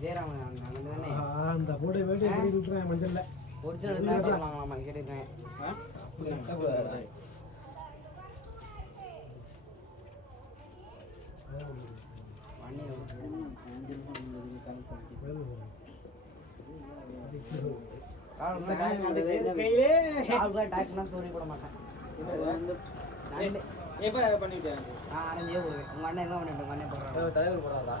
ஜெயராமன் அண்ணன் தானே அந்த போட்டை வேட்டி எப்படி விட்டுறேன் மஞ்சள்ல ஒரிஜினல் தான் வாங்கலாமா கேட்டுருக்கேன் ஸ்டோரி போட மாட்டேன் எப்ப பண்ணிட்டேன் அரைஞ்சே போடுவேன் உங்க அண்ணன் என்ன பண்ணிட்டு உங்க அண்ணன் போடுறாங்க தலைவர் போடாதா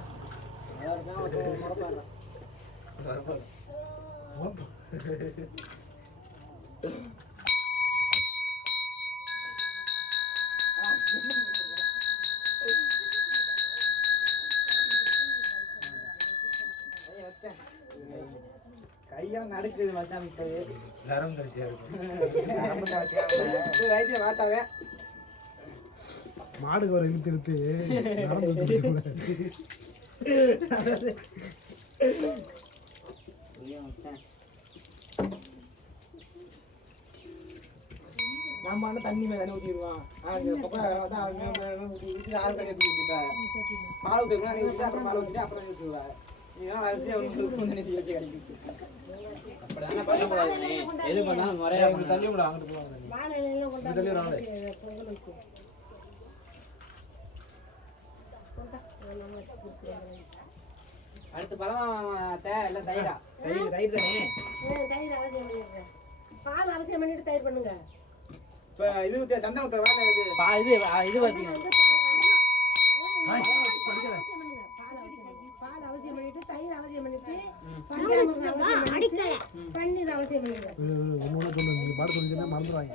கையெல்லாம் நடக்குது மச்சான் நரம் கழிச்சியா இருக்கும் மாட்டாவே மாடுக்கு ஒரு இழுத்து நம்ம அண்ணன் தண்ணி மேல ஊற்றிடுவான் ஊற்றி ஆறு கை ஊற்றிட்டேன் பால் ஊற்றிடுவேன் அப்புறம் பால் ஊற்றிட்டு அப்புறம் ஊற்றிடுவேன் எது பண்ணாலும் முறையா தள்ளி விட அங்கிட்டு போவாங்க தள்ளி விடாங்க அடுத்து பழமா எல்லாம் தயிரா தயிர் தானே பால் அவசியம் பண்ணிட்டு தயிர் பண்ணுங்க இப்ப இது சந்தனத்தை வேலை இது இது பாத்தீங்க பால் அவசியம் பண்ணிட்டு தயிர் அவசியம் பண்ணிட்டு பன்னீர் அவசியம் பண்ணிடுங்க மறந்துடுவாங்க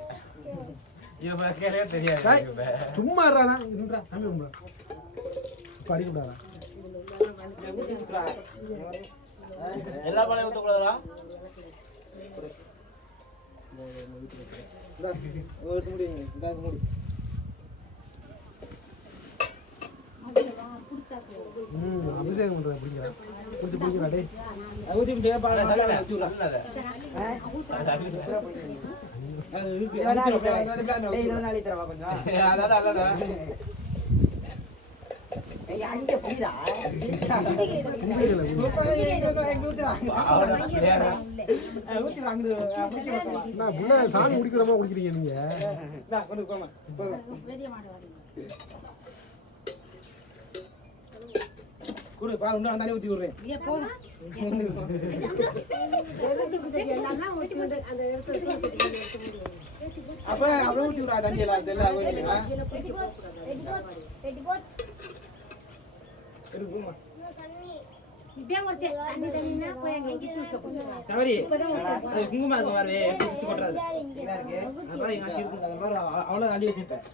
தெரியாது சும்மா அடிக்க கூடாதா எல்லா பழைய ஊத்தக்கூடாதா அபிஷேகம் பண்ற அப்படிங்கிற குடிச்சு குடிக்கிறா டேய் சாமி குடிக்கிறமா குடிக்கிறீங்க நீங்க குடு பால் உண்டு வந்தாலே ஊத்தி விடுறேன் அப்ப அவ்வளவு ஊத்தி விடுறா தண்ணி எல்லாம் இதெல்லாம் குங்குமா அவ்வளவு அள்ளி வச்சிருப்பேன்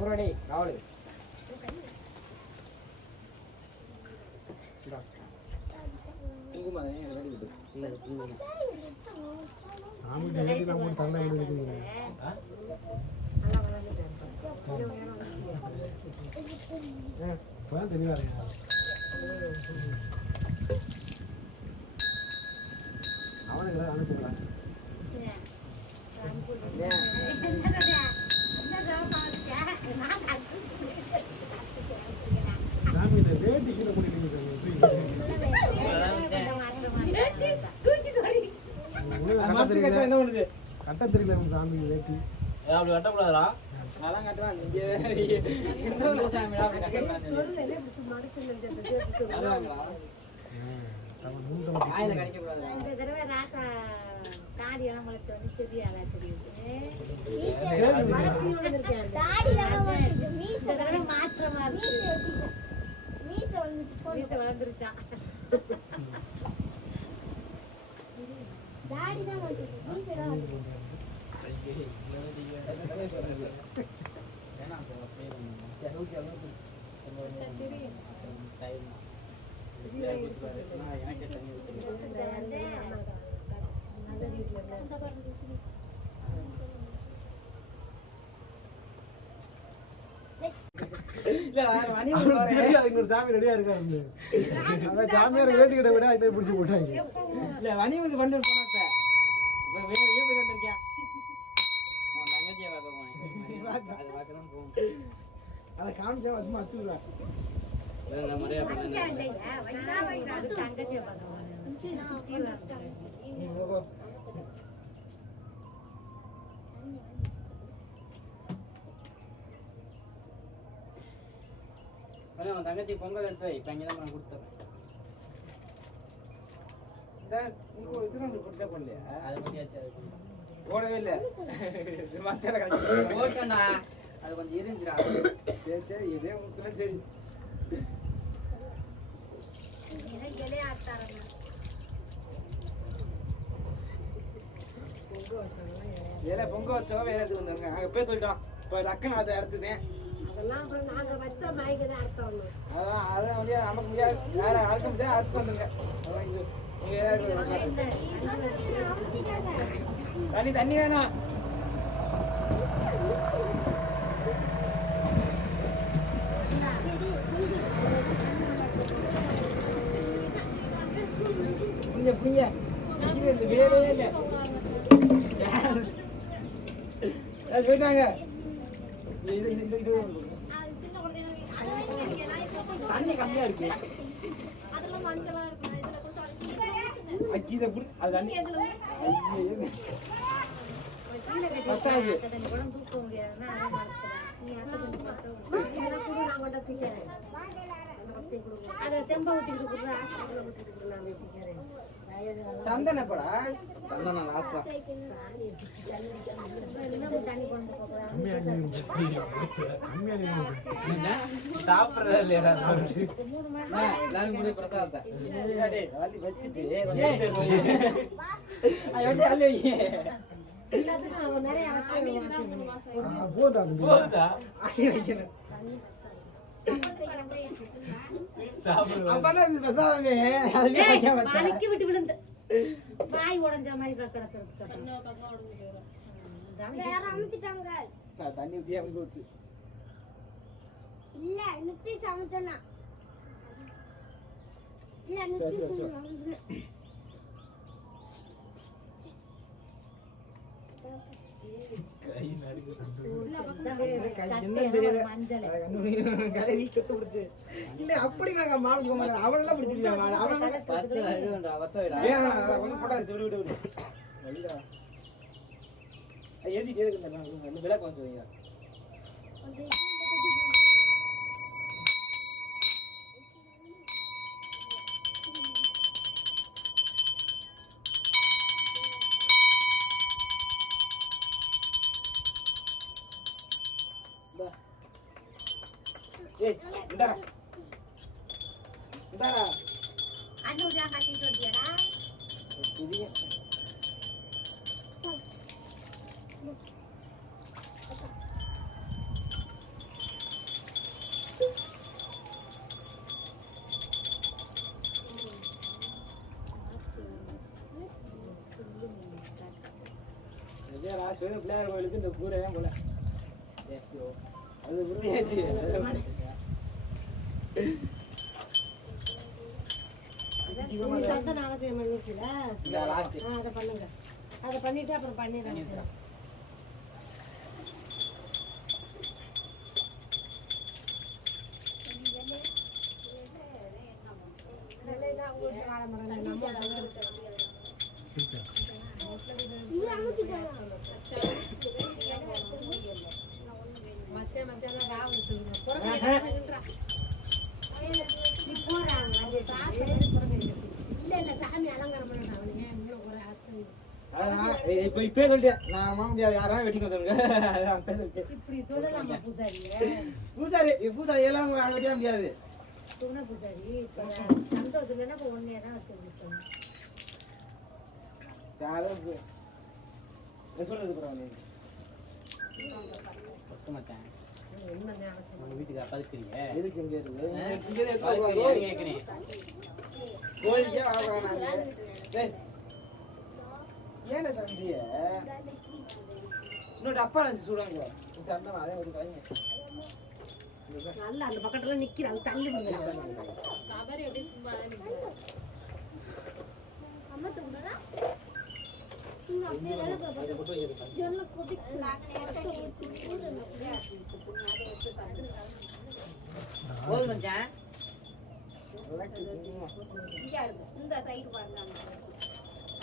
குரடி ராவலு குங்குமா சாமி டேடிலாம் தள்ள விடுறீங்க இப்பதான் தெளிவா இருக்கா அவனுக்கு அனுப்பிக்கலாம் வேட்டி கீழே கட்ட தெரியல சாமி வேட்டி அப்படி கட்டக்கூடாதா அதான் கட்டுவான் அதுக்கு ஒரு சாமி ரெடியா இருக்காரு. அவன் சாமியார் வேட்டிக்கிட்ட விட இதை பிடிச்சி போட்டாங்க. இல்ல வணி வந்து வந்து போனாத்த இப்ப வேற ஏன் போய் வந்திருக்கியா உன் தங்கச்சியை பார்க்க போனேன். அது பார்க்க தான் போகணும். அதை காமிச்சா சும்மா வச்சுருவேன். இந்த மாதிரியா பண்ணேன். உன் தங்கச்சி பொங்கல் எடுத்து வை. இப்போ இங்கே தான் நான் கொடுத்துறேன். நீ ஒரு திரும்ப கொடுத்தே பண்ணலையா? அதை பற்றியாச்சு. அது கொஞ்சம் ஓடவே இல்லை. ஓட்டண்டா. அது கொஞ்சம் இருந்துடா. சரி சரி இதே உங்களுக்கு தெரியும். வேலை பொங்க வச்சவங்க வேலை எடுத்து வந்தாங்க. அங்கே போய் சொல்லிட்டோம். இப்போ டக்குன்னு அதை எடுத்துதேன். அதெல்லாம் அப்புறம் நாங்க வச்ச மாய்க்கு தான் அர்த்தம். அதான் அதான் முடியாது, நமக்கு முடியாது. வேற அறுக்க முடியாது, அறுத்து வந்துங்க. அதான் இது தண்ணி தண்ணி வேணாம். புரிஞ்ச புரிஞ்ச வேலையே இல்லை. போயிட்டாங்க. தண்ணி கம்மியா இருக்கு. அச்சித புடி அது தண்ணி பத்தாது. சந்தனப்படா சந்தனம் லாஸ்டா. சாப்பிட்றது இல்லையா எல்லாரும் கூட பிரசாதத்தை வச்சுட்டு போதுதா விட்டு விழுந்து வாய் உடஞ்ச மாதிரி கிடக்கிறது. தண்ணி ஊத்தியா போச்சு. இல்ல நித்தி சமைச்சனா இல்ல நித்தி சமைச்சனா கை நடுக்குது. அப்படி அவனெல்லாம் பிடிச்சிருக்காங்க. எழுதிட்டே இருக்கு. விளக்கு வந்து பிள்ளையார் கோயிலுக்கு இந்த கூரை போல அது உறுதியாச்சு. அவசியம் பண்ணிக்கல. அதை பண்ணுங்க. அதை பண்ணிட்டு அப்புறம் பண்ணிடுறேன். இப்ப இப்பே சொல்லிட்டேன் நான் முடியாது. யாரும் வெட்டிக்க வந்துருங்க. பூசாரி பூசாரி எல்லாம் வெட்டியா முடியாது. சொல்றது பத்து மச்சான் என்ன ஞாபகம் நம்ம வீட்டுக்கு பதுக்குறீங்க எதுக்கு இங்க இருக்கு கேட்குறேன் கோயிலுக்கே வாங்க டேய் ஏன தம்பிய இன்னொரு டப்பா நினைச்சு சுடுவாங்க சண்டை அதே ஒரு கைங்க நல்லா அந்த பக்கத்துல நிக்கிறாங்க தள்ளி விடுங்க சபரி அப்படியே சும்மா நிற்கிறார். அம்மா தூங்குறா நீங்க அப்படியே வேலை பார்ப்போம் என்ன கொதிக்கு போதும் மச்சான் இந்த சைடு பாருங்க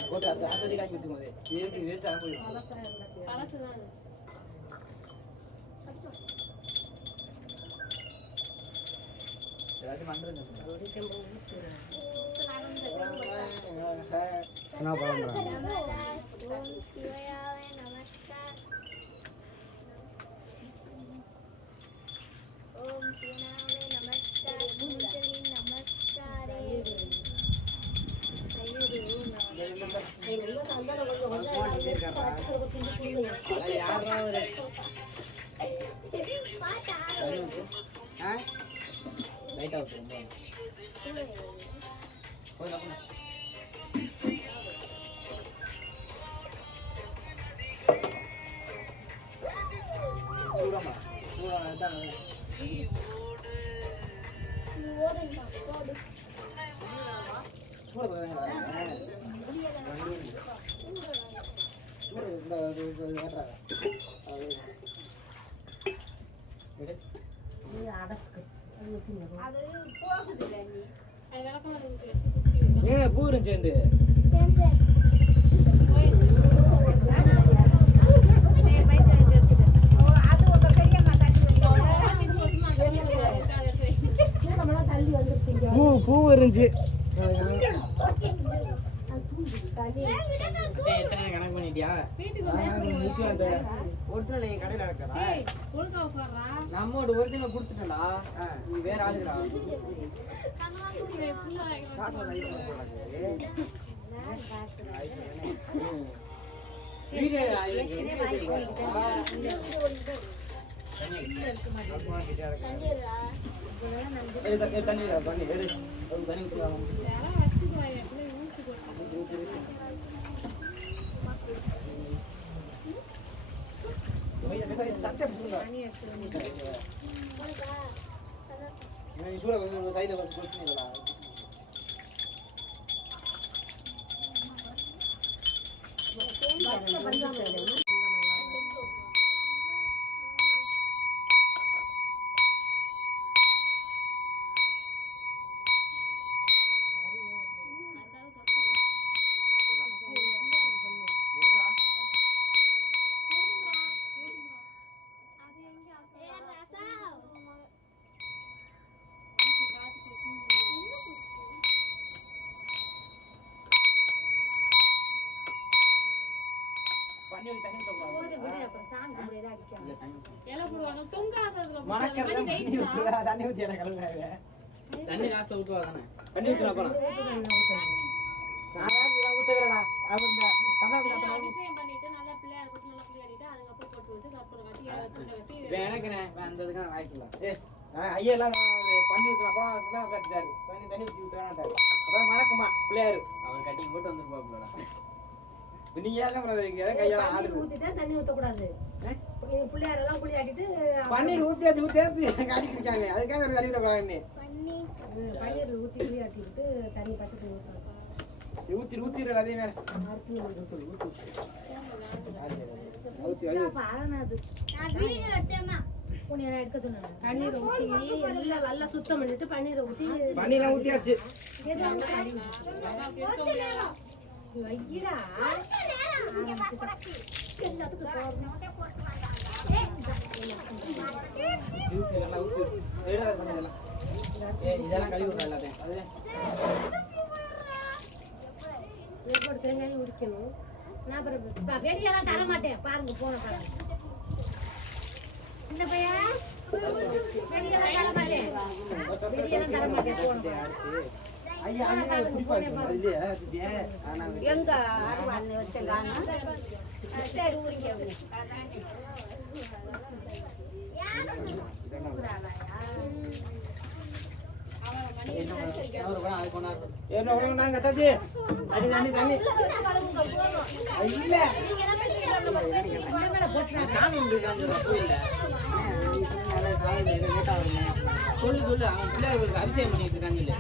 போட்டு அந்த அசதி காய்ச்சி வச்சுக்கோங்க இதுக்கு வேஸ்ட் ஆக போயிடும் பழசுதான் அது. ஏதாச்சும் மந்திரம் என்ன பண்ணுறாங்க ஓம் சிவாய நமஸ்கார் ஓம் சிவாய நமஸ்கார் பூஜனி நமஸ்காரே லைட் அவுட் சூடமா சூடமா அது போகுது இல்ல நீ அது விளக்கமா ஊற்றி வச்சு குத்தி வைக்கலாம். ஏன் பூ இருந்துச்சு அது ஒரு பெரிய மாட்டாக்கு சப்பாத்தி சும்மா அந்த வீட்டுல இருக்கு, அதை எடுத்து வைக்கணும். நம்மளாம் தள்ளி வந்துருக்கீங்க பூ இருந்துச்சு எத்தனை கணக்கு பண்ணிட்டியா வீட்டுக்கு வந்து ஒருத்தர் நீங்க கடையில் இருக்கிறா ஏய், ஒழுங்கா உட்கார்றா. நம்மோட ஒரிஜினல் கொடுத்துட்டா நீ வேற ஆளுடா இல்லை, full ஆ தண்ணி எடு ஒரு தண்ணி ஊற்றுவாங்க யாரும் வச்சுக்குவாங்க, அப்படியே ஊற்றி போட்டு. சூட கொஞ்சம் சைடில் கொடுத்துங்களா பண்ணி தண்ணி விடு அப்புறம் சாமி கும்பிடுறதா அடிக்காம இலை போடுவாங்க, தொங்காததுல போட்டு மணக்கற அது பண்ணி weight தான். ஊத்துறா தண்ணி ஊத்தி எனக்கு கலங்காங்க தண்ணி லாஸ்ட்ல ஊத்துவா தானே தண்ணி ஊத்துறா போறா நான் ஊத்துறடா அவன் கதா எல்லாம் அபிஷேகம் பண்ணிட்டு நல்லா பிள்ளையார் போட்டு நல்லா பிள்ளையாடிட்டு அதுக்கப்புறம் போட்டு வச்சு கற்பூரம் காட்டி ஏழை துண்டை வச்சு எனக்கு அந்த இதுக்கு வாய்க்கலாம் ஐயா எல்லாம் பண்ணி ஊத்துறா அப்புறம் சொன்னா கட்டிட்டாரு தண்ணி ஊத்தி ஊத்துறான்ட்டாரு அப்புறம் மணக்குமா பிள்ளையாரு அவன் கட்டிங் போட்டு வந்துருப்பாப்லடா நீங்க ஏன் கையால ஆடுது ஊத்திட்டா தண்ணி ஊத்தக்கூடாது பிள்ளையார் எல்லாம் குளியாட்டிட்டு பன்னீர் ஊத்தி காட்டி இருக்காங்க அதுக்காக ஒரு தண்ணி ஊத்தக்கூடாது பன்னீர் ஊத்தி குளியாட்டிட்டு தண்ணி பச்சை தண்ணி ஊற்றணும் ஊத்திடுற அதே மேல அழகாது நான் வீடியோ எடுத்தேமா புண்ணியம் எடுக்க சொன்னாங்க பன்னீரை ஊற்றி எல்லாம் நல்லா சுத்தம் பண்ணிட்டு பன்னீரை ஊற்றி பன்னீர்லாம் ஊத்தியாச்சு வைக்கிறா எல்லாத்துக்கும் இதெல்லாம் கழுவி விடுறா எல்லாத்தையும் ஏற்பாடு தேங்காயும் உரிக்கணும் நான் அப்புறம் வெடியெல்லாம் தர மாட்டேன் பாருங்க போன பாருங்க இந்த பையன் வெடியெல்லாம் தர மாட்டேன் வெடியெல்லாம் தர மாட்டேன் போன ஐயா அண்ணே குடிப்பாரு இல்லையா சுத்தியே ஆனா எங்க அருவாள் வச்சங்கானா சரி ஊரிங்க ஒரு படம் அது கொண்டாடு என்ன உடனே நாங்க தட்டி தண்ணி தண்ணி தண்ணி இல்ல சாமி இருக்கான்னு கோயில்ல சொல்லு சொல்லு அவன் பிள்ளைகளுக்கு அபிஷேகம் பண்ணிட்டு இருக்கான்னு சொல்லு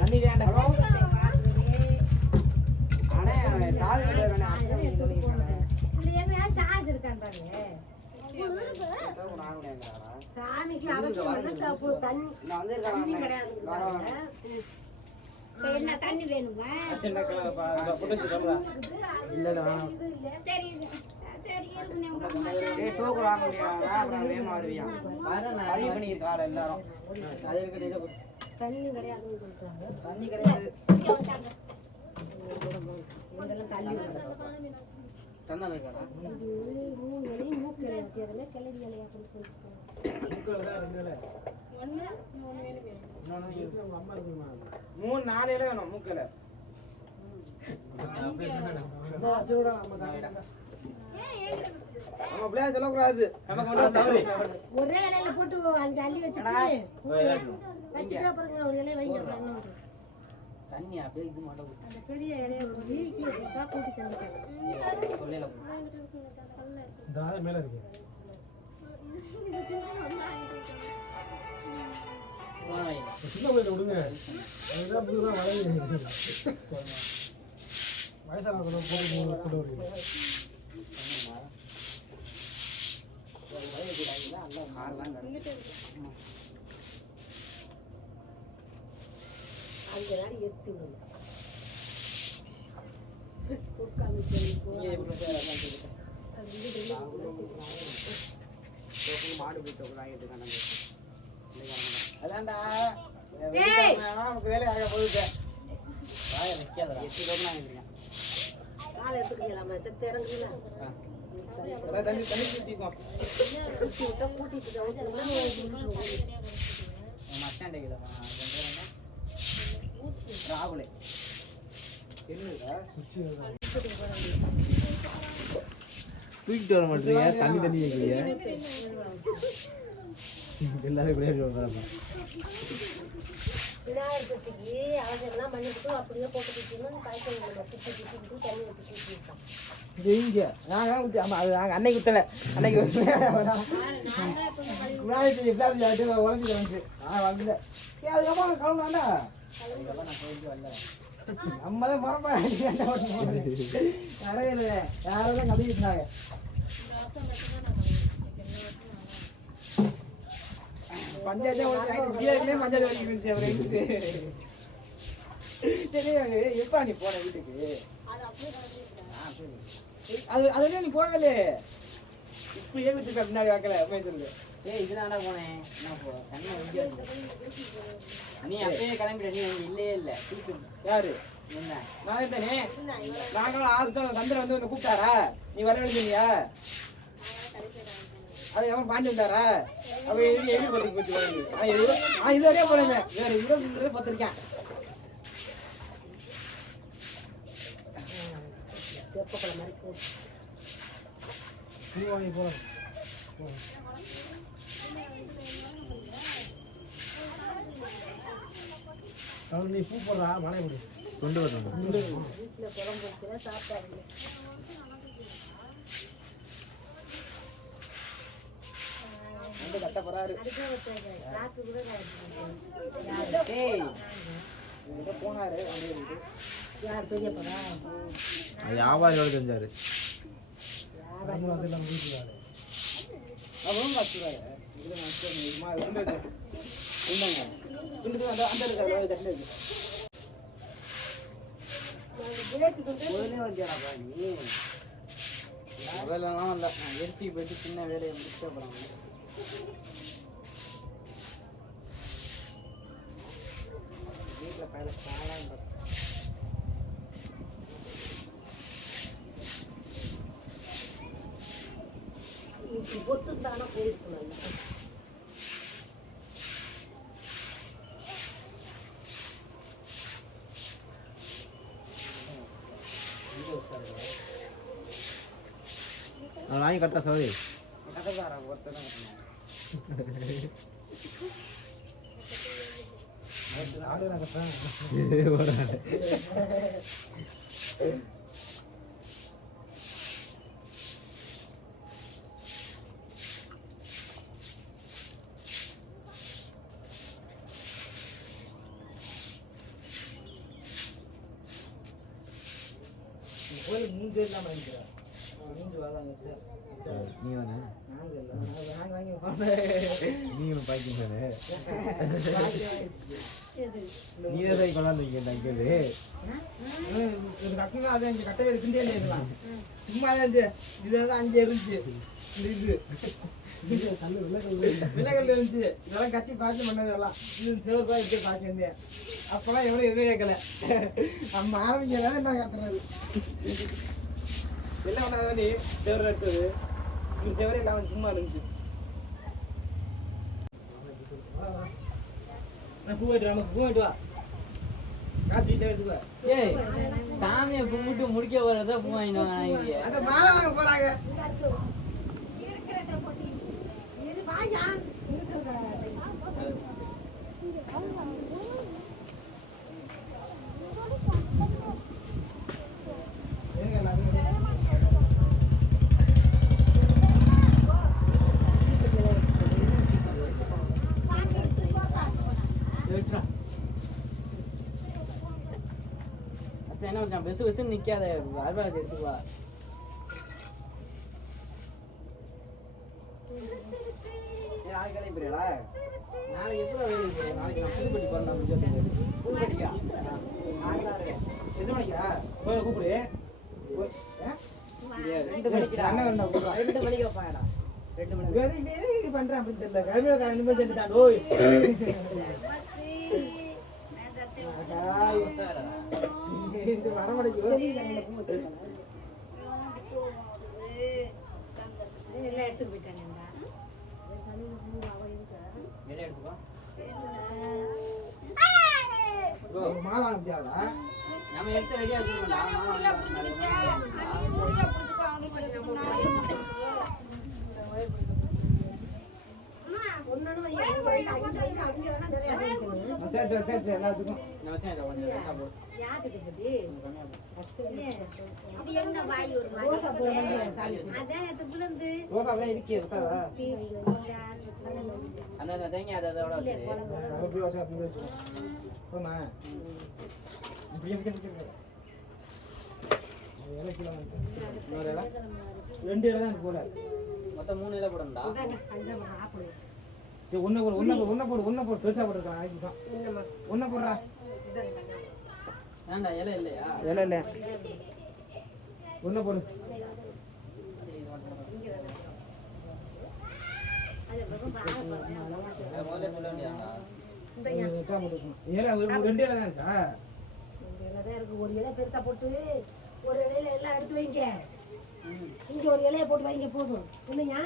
தண்ணி வேண்டாம் ஆனா சாவி சார்ஜ் இருக்கான்னு பாருங்க சாமிக்கு அவசியம் தண்ணி கிடையாது என்ன தண்ணி வேணுமா இல்ல வேணாம் டோக்கு வாங்க முடியாது அப்புறம் வேமா வருவியா பதிவு பண்ணியிருக்காள் எல்லாரும் அது இருக்கட்டும் தண்ணி கிடையாதுன்னு சொல்றாங்க தண்ணி கிடையாது இதெல்லாம் தள்ளி தந்தா இருக்காடா மூக்கு வைக்கிறதுல கிளறி இலையா அப்படின்னு சொல்லிட்டு மூணு நாலு இலை வேணும் மூக்கல நம்ம பிள்ளைய சொல்லக்கூடாது நமக்கு வந்து தவறு ஒரே இலையில போட்டு அஞ்சு அள்ளி வச்சுட்டு அப்புறம் ஒரு இலையை வைங்க அப்புறம் தண்ணி அப்படியே இது மாட்டோம் அந்த பெரிய இலையை கீழே போட்டா கூட்டி தந்துட்டாங்க கொள்ளையில மேல இருக்கு போன வை சின்ன வயசுல விடுங்க அதுதான் புதுதான் வயசான கொண்டு வருவீங்க அஞ்சு நாள் எத்து மாடு போயிட்டு அதான்டா நமக்கு வேலை ஆக போகுது வாயை வைக்காதடா காலை எடுத்துக்கலாமா செத்து இறங்குதுல தண்ணி தண்ணி ஊற்றிக்கும் ஊற்றி விட்டா கூட்டிட்டு மச்சாண்டே ராகுலே என்னடா தூக்கிட்டு வர மாட்டீங்க தண்ணி தண்ணி வைக்கிறீங்க எல்லாரும் விளையாடி வராங்க விநாயகர் சதுர்த்திக்கு அவசரம்லாம் பண்ணிவிட்டு அப்படியே போட்டு வச்சுக்கணும் காய்ச்சல் சுற்றி சுற்றிட்டு தண்ணி வச்சு தூக்கி விட்டோம் இங்க நாங்க ஊத்தி ஆமா அது நாங்க அன்னைக்கு ஊத்தல அன்னைக்கு விநாயகர் எப்படியாவது யார்கிட்ட உழைச்சி வந்து வந்து அதுக்கப்புறம் கலந்தாண்டா நம்மதான் மரப்பா நிறைய இல்லை யாரெல்லாம் கட்டிக்கிட்டாங்க பஞ்சாயத்து பஞ்சாயத்து வரைக்கும் எப்பா நீ போன வீட்டுக்கு அது அதுல நீ போகல இப்படியே விட்டு பின்னாடி வைக்கல சொல்லுங்க ஏய் இதுதான்டா போனேன் நான் போ தண்ணி வந்து நீ அப்படியே கிளம்பிட நீ இல்லையே இல்லை யாரு என்ன நானே தானே நாங்களும் ஆறு தந்திரம் வந்து உன்னை கூப்பிட்டாரா நீ வர எழுதியா அது எவன் பாண்டி வந்தாரா அவ எழுதி பத்தி போச்சு இது வரையா போறேன் வேற 20 பத்திருக்கேன் வாங்கி போறோம் நீ பூ போடுறா மழை கொடு கொண்டு வரணும் வீட்டில் குழம்பு வைக்கிற சாப்பிட்டாங்க கட்ட போறாரு ராத்து கூட போனாரு யார் பெரிய படா வியாபாரியோட செஞ்சாரு வீட்டுக்காரு அவரும் காத்துறாரு வேலைலாம் இல்லை நான் எரிச்சி போயிட்டு சின்ன வேலையை முடிச்சு அப்புறம் வீட்டில் பயில காலாம் பொத்து தானே போயிருக்கணும் நான் வாங்கி கட்ட சோதி கட்டக்கார ஒருத்தர் தான் கட்டணும். ஆளு நான் கட்டுறேன். கோயிலுக்கு 3 பேர் தான் வாங்கிக்கிறேன் 3 வாங்க வச்சேன் நீ வேணா நாங்க இல்லை நாங்கள் வாங்கி நீ பாய்க்கிங் தானே எது? நீ தான் கொண்டாந்து வைக்கிறது இது கட்டணும் அதை இங்கே கட்ட எடுத்துட்டே இருக்கலாம் சும்மா தான் இதெல்லாம் அங்கே இருந்துச்சு இந்த இது கல்லு விலைகள் இருந்துச்சு இதெல்லாம் கட்டி பார்த்து பண்ணதெல்லாம் இது சிவப்பா எடுத்து பார்த்து வந்தேன் அப்போலாம் எவ்வளோ எதுவும் கேட்கல நம்ம ஆரம்பிக்கிறதானே நான் கட்டுறது வெள்ளை பண்ணாதான் நீ செவரு எடுத்தது இது செவரே இல்லாமல் சும்மா இருந்துச்சு நான் பூ வெட்டு நமக்கு பூ வெட்டு வா காசு வீட்டை எடுத்துக்குவா ஏய் சாமியை கும்பிட்டு முடிக்க வரதா பூ வாங்கிட்டு வாங்க. அந்த மாலை வாங்க போறாங்க இது வாயா? இருக்கிறதா? எங்க எல்லாரும் அச்சா என்ன மச்சான் பெசு பெசுன்னு நிக்காத அல்வாக்கு எடுத்துக்குவா. நாளைக்கு கிளம்பிடுறா நாளைக்கு எப்போ வேலைக்கு போகிறேன் நாளைக்கு நான் புதுப்பட்டி போகிறேன் புதுப்பட்டியா எது மணிக்கா போய் கூப்பிடு 2 மணிக்குடா அண்ணன் வேணா கூப்பிடு 2 மணிக்கு வைப்பாங்கடா 2 மணிக்கு இது பண்றேன் அப்படின்னு தெரியல கருமையான நிம்மதி செஞ்சுட்டான் ஓய் இது வரமடைக்கு எல்லாம் எடுத்துட்டு போயிட்டாங்கடா. வெளியே எடுத்துக்கோ. மாலை வாங்கியாதா நம்ம எடுத்து ரெடியாக வச்சுக்கோண்டா. ஒண்ணொண்ணு வை, அங்க தானே நிறைய செஞ்சுக்கணும். சரி எல்லாத்துக்கும் நான் வச்சேன் இதை கொஞ்சம் லேட்டாக போடு. யாருக்கு பத்தி? இது என்ன வாய் ஒரு மாதிரி ரோசா பூ வந்து சாமிக்கு. அதான் நேத்து புலந்து. ரோசாலாம் இருக்கே இருக்காதா அந்த தேங்காய் அதை அதோட வச்சு அப்படி ரோசா தூக்கி வச்சுக்கோ போமா இப்படி இலை கிலோ இன்னொரு இலை 2 இலை தான் போல மொத்தம் 3 இலை போடணும்டா. சரி ஒன்றை போடு பெருசாக போட்டுருக்கான் ஆயிடுச்சு தான் ஒன்றை போடுறா ஏன்டா இலை இல்லையா? இலை இல்லை ஒன்றை போடு சரி இது மட்டும் அது வெறும் பாலை போடுறேன். முதல்ல சொல்ல வேண்டியதாண்டா. எட்டா போட்டுருக்கணும் இலை ஒரு 2 இலை தான் இருக்கா இலைதான் இருக்கு. ஒரு இலை பெருசா போட்டு ஒரு இலையில எல்லாம் எடுத்து வைங்க. இங்க ஒரு இலைய போட்டு வைங்க போதும். இல்லையா?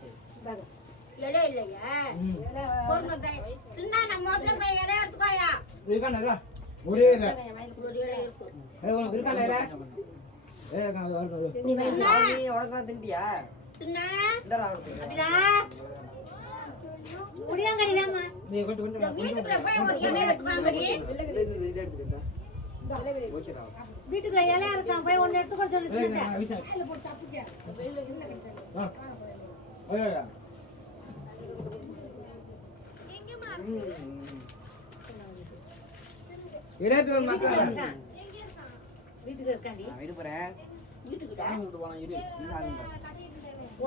சரி இந்தாங்க. இலை இல்லையா இலை பொறுமை பை சின்ன நம்ம வீட்டுல போய் இலை எடுத்துக்கோயா இருக்கா நல்லா ஒரே இலை ஒரு இலை இருக்கும் உனக்கு இருக்கா இலை நீ வேணா உனக்கு திண்டியா சின்ன அப்படியா? முடியாங்கடிலாமா? நீ கொஞ்சம் வீட்டுக்குள்ள போய் ஒரு இலை எடுத்துவாங்கடி வீட்டுக்குள்ள இலையா இருக்கான். போய் ஒண்ணு எடுத்துக்கோ சொல்லு. சின்னதை. இருக்கான். வீட்டுக்கு இருக்காண்டி. இது போகிறேன் வீட்டுக்கு போகலாம் இரு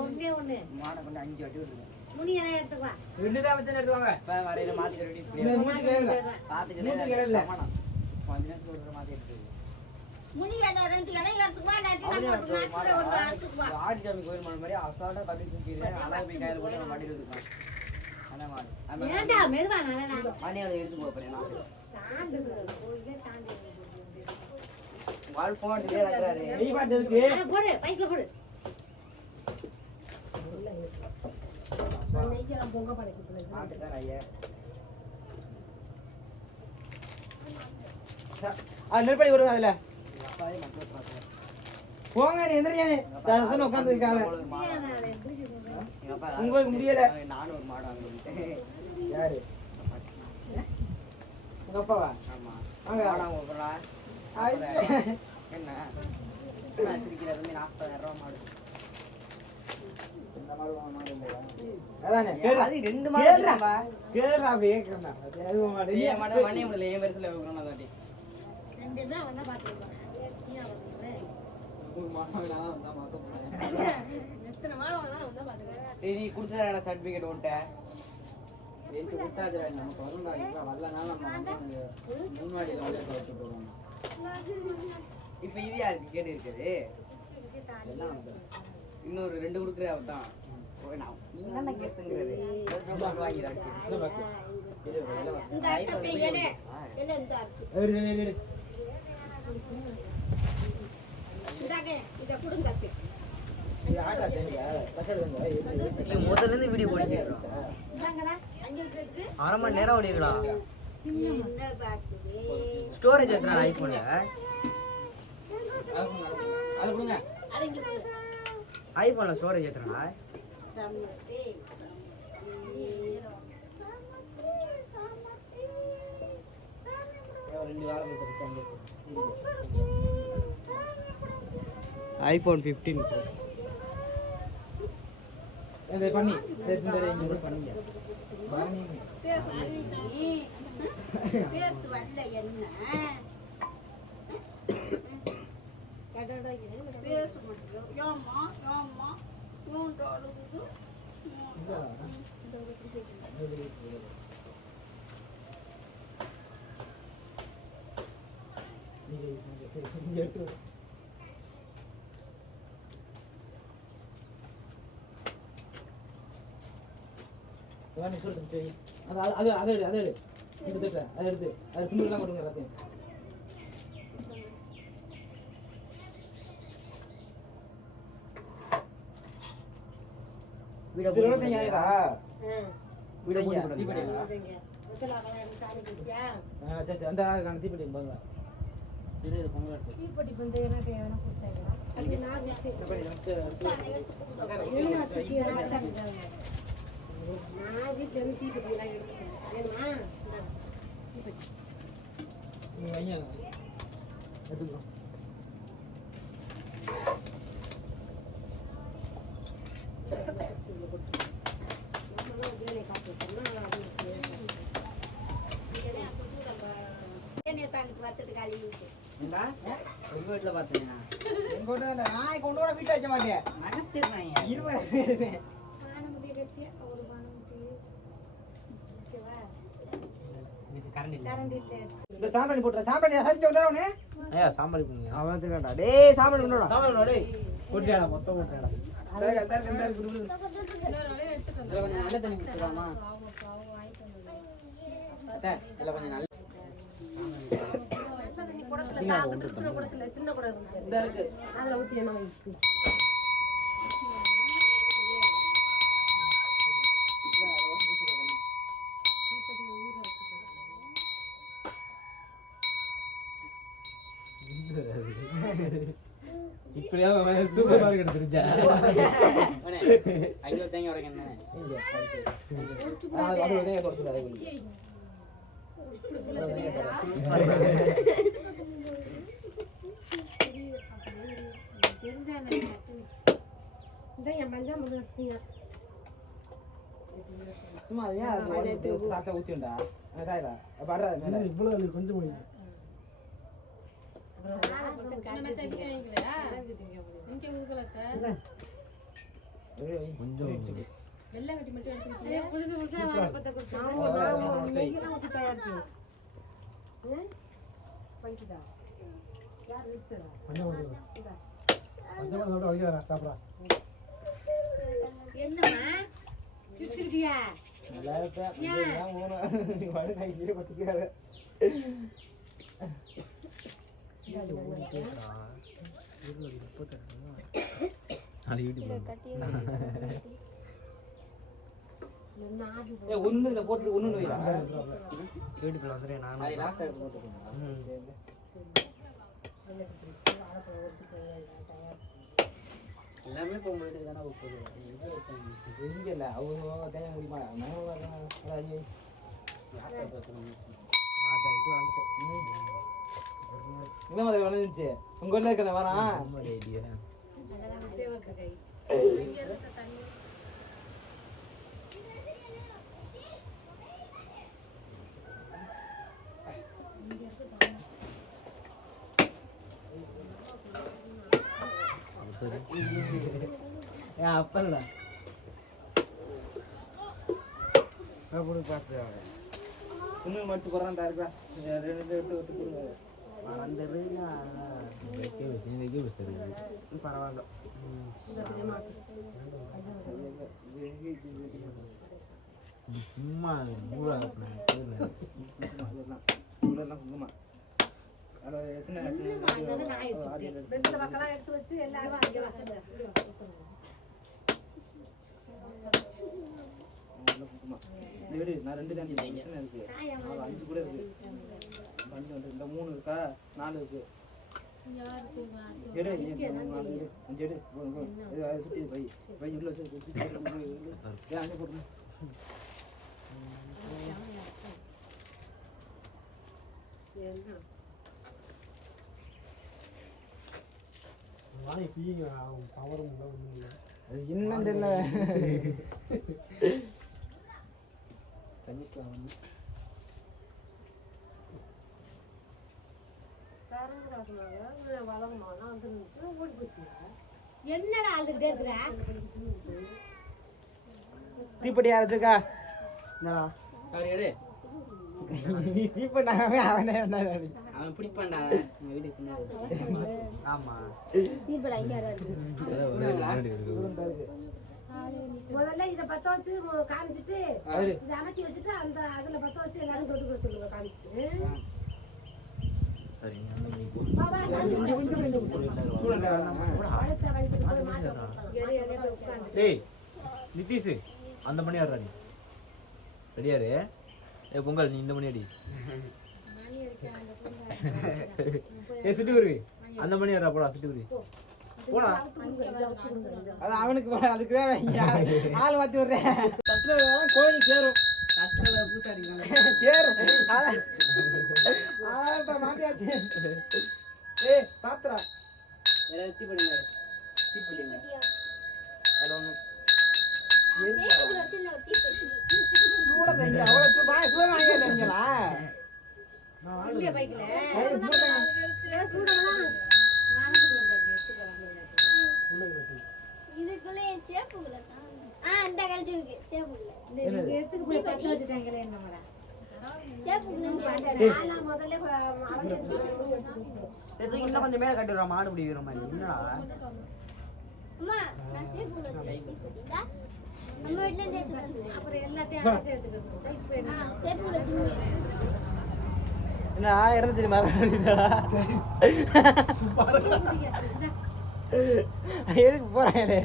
ஒண்ணே ஒண்ணு. மாடை கொண்டு 5 வாட்டி வருது. முனி இலைய எடுத்துக்கோ. 2 தான் வச்சு எடுத்துவாங்க இப்போ வரையில மாற்றிட்டு ரெடி மூச்சு கேட்கல பார்த்துட்டு மூச்சு கேட்கல கொஞ்ச நேரத்துக்கு ஒரு மாற்றி எடுத்து முனி இலை 2 இலை எடுத்துக்குவா நட்டு ஒரு எடுத்துக்குவா ஆடிசாமி கோயில் மலை மாதிரி அசால்ட்டாக கட்டி தூக்கிடுறேன் அழகாக போய் கையில் போட்டு நம்ம வண்டியில் இருக்கான் அந்த மாதிரி ஏன்டா மெதுவா நானே மணியாவது எடுத்து போகிறேன் தாண்டு போய் தாண்டி வாழ் போன் நடக்கிறாரு நீ பாட்டு இருக்கு அத போடு பைக்ல போடு. நெய்யெல்லாம் பொங்க படைக்குது. மாட்டுக்கார ஐயா நெருப்படி வருங்க அதுல அப்பாவே மக்கள் பார்க்குறேன் போங்க எந்திரியானே தசன உட்கார்ந்து இருக்காங்க உங்களுக்கு முடியல நானும் ஒரு மாடு வாங்குறேன். யாரு உங்க அப்பாவா ஆமா வாங்க மாடு வாங்குறா. ஐயா. என்ன நான் சிரிக்கிறது 40,000 ரூபாய் மாடு. இந்த மாடு மாடு இல்லையா? அதானே அது ரெண்டு மாடு இல்லப்பா. கேளுடா அப்படியே கேளுடா அது மாடு ஏய் மாடு மண்ணே முடியல ஏன் பேர்ல வைக்கணும் அதாட்டி. ரெண்டு தான் வந்தா பாத்துக்கோ நீ பாத்துக்கோ ஒரு மாடு நான் தான் மாத்த போறேன். எத்தனை மாடு வேணாலும் வந்தா பாத்துக்கோ டேய் நீ குடுத்தற சர்டிபிகேட் உன்ட்ட. எனக்கு விட்டாதுடா நமக்கு வரும்டா இப்ப வரலனால நம்ம வந்து முன்னாடில வந்து கவுத்து போறோம். இப்போ இது யாருக்கு கேடு இருக்குது? எல்லாம் வந்து இன்னொரு 2 குடுக்குற அவதான். நான் என்னென்ன கேட்டுங்கிறது வாங்கிடாச்சு. இந்த பாக்கு இது எல்லாம் இந்த கப்பே எடே எடே இந்த இருக்கு ஏறு இதாங்க இத குடுங்க கப்பே இது ஆட்டா தேங்க பச்சை தேங்க நீ முதல்ல இருந்து வீடியோ போட்டுட்டு இந்தாங்கடா. அங்க இருக்கு அரை மணி நேரம் ஓடிருக்கலாம். என்ன பாக்குது? ஸ்டோரேஜ் எத்தனை ஐபோன்ல? அது கொடுங்க. அது இங்க குடு ஐபோன்ல ஸ்டோரேஜ் எத்தனைடா? சம்மதி. ரெண்டு வாரம் கொடுத்து ஐபோன் 15 ப்ரோ. இதை பண்ணி இந்த இங்க பண்ணீங்க பாருங்க பேச்சு வரல என்ன? கடடா இங்க பேச மாட்டோம். ஏம்மா ஏம்மா மூன்று அழுகுது. அது எடுத்து அது துண்டுலாம் கொடுங்க எல்லாத்தையும் வீடியோ போடுங்க ஐயா வீடியோ போட்டு இங்க முதல்ல எனக்கு காணி குச்சியா சரி அந்த கணத்தி படி பாருங்க இது பொங்கல் எடுத்து தீப்பெட்டி பந்து எனக்கு எவனா கொடுத்தாங்க. அது நான் நான் வீட்டுல இருந்து தீப்பெட்டி எல்லாம் எடுத்துட்டேன். வேணுமா? நீங்க ஐயா எடுத்துக்கோ என்ன உங்க வீட்ல பாத்தீங்க எங்கோட நான் கொண்டு வர வீட்டை வைக்க மாட்டேன் நடத்துறாங்க. இருவேன் இந்த சாம்பிராணி போட்டுற சாம்பிராணி ஹரிச்சு விடுறவனே ஐயா சாம்பார் பண்ணுங்க. அவன் வச்சிருக்கான்டா. டேய் சாம்பார் பண்ணுடா. சாம்பிராணி டேய் கொட்டியாடா மொத்தம் கொட்டியாடா இன்னொரு நாளே எடுத்துட்டு இதுல கொஞ்சம் நல்ல தண்ணி குடிச்சுக்கலாமா? பாவம் பாவம் வாங்கிட்டு வந்தேன் அத்தை, இதுல கொஞ்சம் நல்ல குடத்துல சின்ன குடம் இருந்துச்சு. இந்த இருக்கு அதுல ஊத்தி என்ன வைத்து இப்படியா சூப்பர் மார்க்கெட் தெரிஞ்சா ஐயோ தேங்க வரைக்கும் என்ன அது உதய கொடுத்துறாரு சும்மா ஏன் அது சாப்பிட்டா ஊத்திண்டா அதாயிரா படுறா இவ்வளவு கொஞ்சம் நம்ம தண்ணி வாங்கிக்கலையா இங்க உங்களுக்கு வெள்ளை கட்டி மட்டும் எடுத்துக்கிட்டீங்க ஊத்தி தயாரிச்சு பண்ணிக்கிட்டா யார் வச்சதா சாப்பிடா என்னம்மா கிழிச்சுக்கிட்டியா ஒண்ணு போட்டு ஒண்ணு வீட்டுக்குள்ள வந்துரு நான் அது லாஸ்ட் டைம் போட்டுக்கோங்க. எல்லாமே இப்போ உங்க வீட்டுக்கு தானே போகுது எங்கே வச்சாங்க இங்கே இல்லை அவங்க தேங்காய் குடிமா மயம் யார்கிட்ட பேசுகிறோம் என்ன மாதிரி வளர்ந்துச்சு உங்க ஊர்ல இருக்கிற வரான் அதெல்லாம் சேவக்கு கை இங்க இருக்க தண்ணி அப்பல்ல அப்படி பார்த்து இன்னும் மடிச்சு போடுறான் இருக்கா ரெண்டு விட்டு பரவாயில்ல சும்மா சும்மா அதில் எத்தனை ரெண்டு பக்கம் எடுத்து வச்சு எல்லாரும் அங்கே வச்சுருங்க. நான் 2 தான் இருக்கு 5 கூட இருக்கு 5 வந்து இந்த 3 இருக்கா 4 இருக்கு எடு 4 எடு 5 எடு இது சுத்தி வை உள்ள சுத்தி அங்கே போட்டு அது என்னன்னு தெரியல தனிஷ்லாம் வந்து என்னடா அழுதுகிட்டே இருக்கிற தீப்பெட்டி யார் வச்சிருக்கா என்னடா சரி எடு தீப்பெட்டி அவனே அவன் பிடிப்பான்டா நம்ம வீட்டுக்கு பின்னாடி ஆமா தீபடா இங்க முதல்ல இதை பத்த வச்சு காமிச்சிட்டு இதை அணைச்சி வச்சுட்டு அந்த அதுல பத்த வச்சு எல்லாரும் தொட்டு சொல்லுங்க காமிச்சிட்டு டேய் நிதிஷ் அந்த மணி ஆடுறா நீ ரெடியாரு ஏ பொங்கல் நீ இந்த மணி அடி ஏ சுட்டி குருவி அந்த மணி ஆடுறா போடா சுட்டி குருவி போடா அது அவனுக்கு அதுக்கு ஆள் மாத்தி விடுறேன் தட்டுல கோயில் சேரும் தட்டில் பூசாரி சேரு மாட்டியாச்சு ஏ பாத்துறா வேற தீப்பெட்டிங்க தீப்பெட்டிங்க அது ஒன்று சூட தங்க அவ்வளோ சூட வாங்கிங்களா இல்லையா பைக்கில் இதுக்குள்ள என் சேப்புக்குள்ள தான் இந்த கழிச்சிருக்கு சேப்புக்குள்ள எடுத்துட்டு போய் பத்த வச்சுட்டாங்களே என்னமாடா சேப்புக்குள்ள முதல்ல இன்னும் கொஞ்சம் மேல கட்டி விடுறா மாடு பிடிக்கிற மாதிரி என்னடா அம்மா நான் சேப்புக்குள்ள வச்சிருக்கேன் நம்ம வீட்ல இருந்து எடுத்து வந்தேன் அப்புறம் எல்லாத்தையும் அரைச்சி எடுத்துக்கிட்டு இப்போ என்ன சேப்புக்குள்ள தின்னு என்ன இறந்துச்சு மரம் எதுக்கு போறாங்களே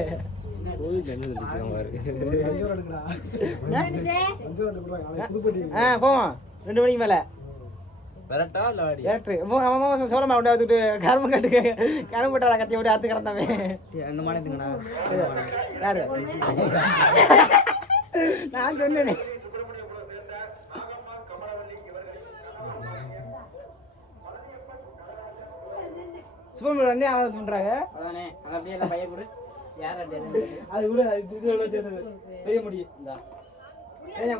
போவோம் 2 மணிக்கு மேல விரட்டா இல்ல ஆடி சோளமா விட்டு அதுட்டு கரும்பு கட்டுக்கு கரும்பு கட்டால கட்டி விட்டு ஆத்து கிடந்தாமே அந்த மாதிரி எடுத்துங்கண்ணா யாரு நான் சொன்னேனே சுபமேடு வந்து ஆலோசனை பண்றாங்க அதானே அது அப்படியே எல்லாம் பையன் கொடு யார் அது கூட இது வச்சு பெரிய முடியும் இந்தா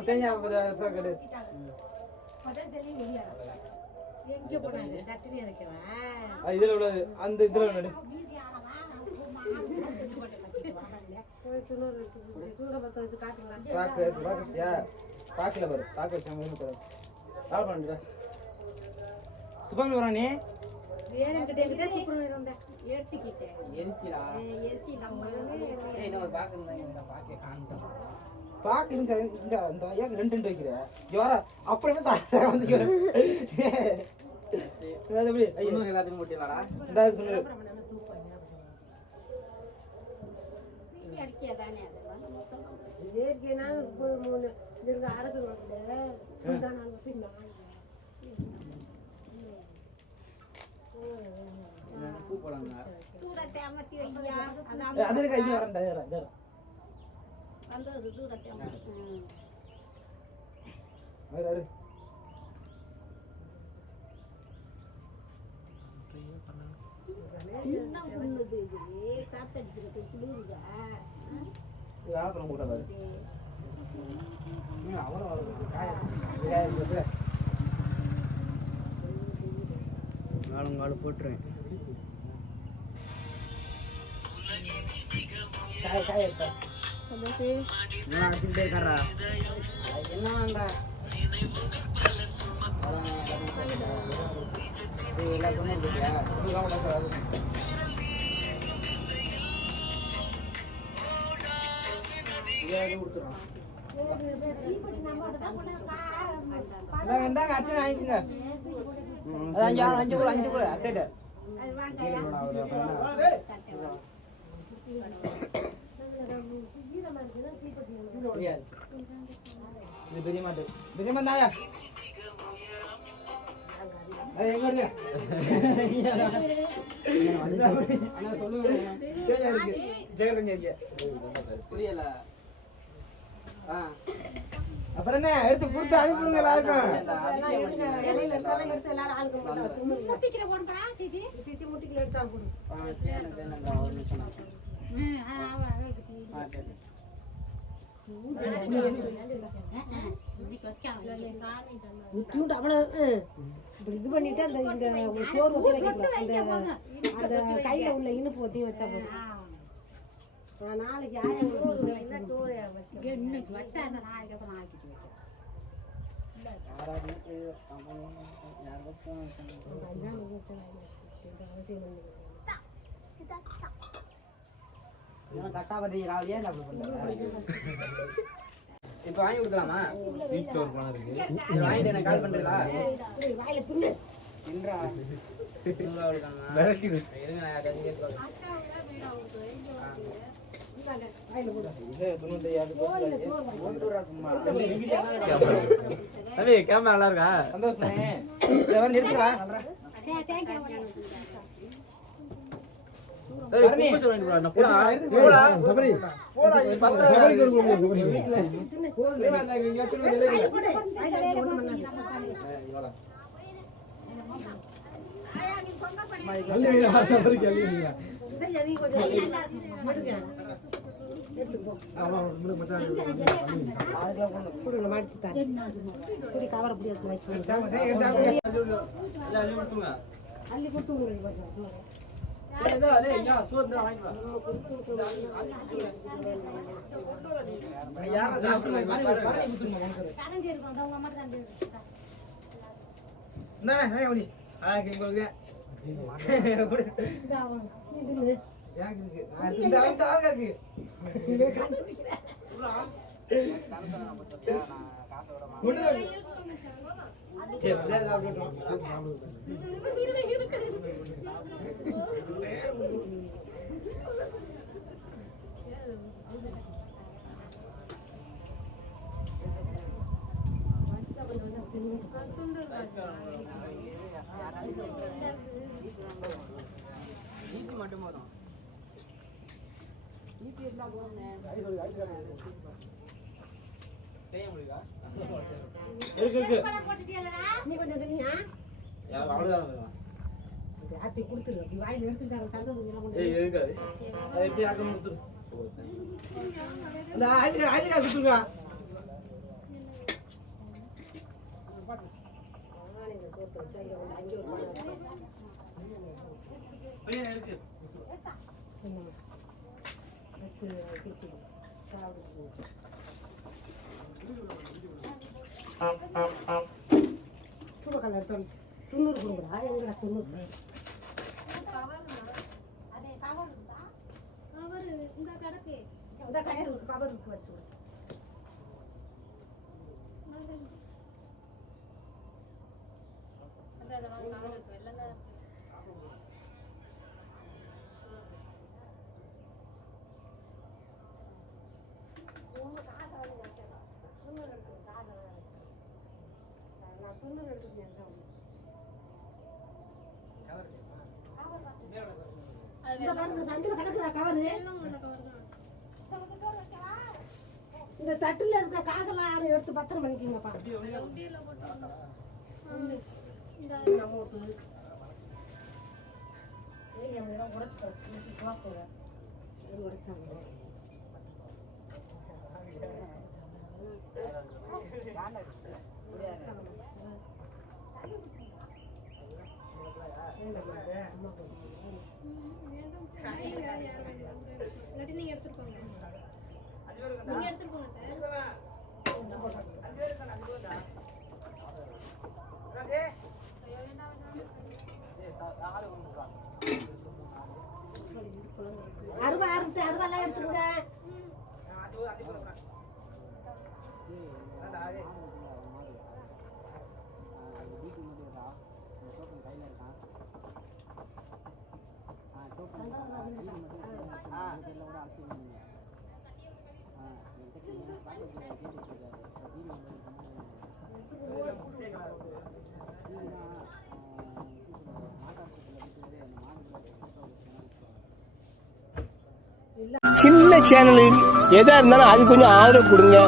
தேங்காய் கட்டு எங்கே போனாங்க சட்னி அரைக்கிறேன் அது இதுல உள்ளது அந்த இதுல நடு சூட பத்த வச்சு காட்டுங்களா பாக்கியா பாக்கல பாரு பாக்க வச்சாங்க கால் பண்ணுடா சுபமி வரானே வேணுங்கிட்ட சூப்பர் ஏற்றிக்கிட்டேன் எரிச்சிடா ஏசி நம்ம இன்னொரு பாக்கு இருந்தா பாக்கே காமிட்டோம் பாக்கு இந்த இந்த ஐயாக்கு 2 வைக்கிற ஜோரா அப்படியே சார வந்து எப்படி ஐயோ இன்னும் எல்லாத்தையும் போட்டிடலாடா ரெண்டாவது சொன்னது அடிக்கியா தானே ஏற்கனா 3 இருக்க அரசு ரோட்ல நான் பூ போலாங்க. தூரத்தை அமர்த்தி வைக்கியா அது கைக்கு வரேன்டா வந்தது தூரத்தை அமர்த்தி இன்னும் குள்ளுது இது காத்தடிக்கிறது குளிருதா வியாபாரம் கூடாது நாலு போட்டுருவேன். காய் எடுத்தா என்ன வச்சுக்கிட்டே இருக்காரா? என்ன வேண்டா எல்லா சொன்ன இருக்கியா? வேண்டாங்க அச்சனை வாங்கிக்கோங்க. அது அஞ்சு கூட அத்தைட்ட இது பெரிய மாட்டு பெரிய மாட்டாயா அது எங்க வருது புரியல. அப்புறம் என்ன எடுத்து கொடுத்து அனுப்புங்க எல்லாருக்கும். இலையில இருந்தாலும் எடுத்து எல்லாரும் ஆளுக்கு முட்டிக்கிற போடுறா தீதி தீதி முட்டிக்கிற எடுத்தா போடு முட்டியும் அவ்வளவு இப்படி இது பண்ணிட்டு அந்த இந்த சோறு ஊற்றி வைக்கலாம். அந்த கையில உள்ள இனிப்பு ஊற்றி வச்சா போதும். நாளைக்கு சோறு இன்னைக்கு வச்சா நாளைக்கு அப்புறம் ஆக்கிட்டு கட்டாபதி ராவலியா இப்ப வாங்கி கொடுக்கலாமா? வீட்டுல ஒரு பணம் இருக்கு. இது வாங்கிட்டு எனக்கு கால் பண்றீங்களா? வாயில தின்னு தின்றா மிரட்டி விடு. இருங்க நான் யாராச்சும் கேட்டு பார்க்கறேன். தம்பி கேமரா நல்லா இருக்கா? சந்தோஷமே நிறுத்துறா ஏய், குங்குமத்தை வாங்கிட்டு போடா. நான் போடா. போடா. போடா, நீ பக்கத்துல கவர அப்படி எடுத்து வச்சு எல்லாம் அள்ளி கொடுத்துருங்க. அள்ளி கொடுத்து அதே ஐயா சோறு தான் வாங்கிட்டு வா. யாரா சாப்பிடுறாங்க? கரஞ்சி இருக்கும் அவங்க அம்மா தான் என்ன அப்படி ஆக்கு உங்களுக்கு மட்டும் போதும். நீ கொஞ்சம் தண்ணியா அவ்வளவுதான். ஆட்டி கொடுத்துரு அப்படி வாயில் எடுத்துட்டாங்க சந்தோஷம் ஏய் எதுக்காது? அதை எப்படி ஆக்க கொடுத்துரு இந்த ஆயிரக்கா கொடுத்துருக்கா இருக்கு. சூப்பர் எடுத்தோம் 90 கொடுக்குறா எங்கடா 90 உங்க கடைக்கு இந்த கடையில் ஒரு கவர் இருக்கு வச்சு கவர் இந்த பாருங்க சந்தில கிடக்குற கவரு எல்லாம் உள்ள கவர் தான். இந்த தட்டுல இருக்க காசெல்லாம் யாரும் எடுத்து பத்திரம் பண்ணிக்கோங்கப்பா. அதை உண்டியல்ல போட்டு இந்த நம்ம ஓட்டு நீங்க எல்லாம் உடைச்சுக்கோ இன்னைக்கு போற உடைச்சாங்க. இல்லாட்டி நீங்க எடுத்துட்டு போங்க. நீங்க எடுத்துட்டு போங்க அருவா அருவாலாம் எடுத்துக்கங்க. சின்ன சேனல் எதா இருந்தாலும் அது கொஞ்சம் ஆதரவு கொடுங்க.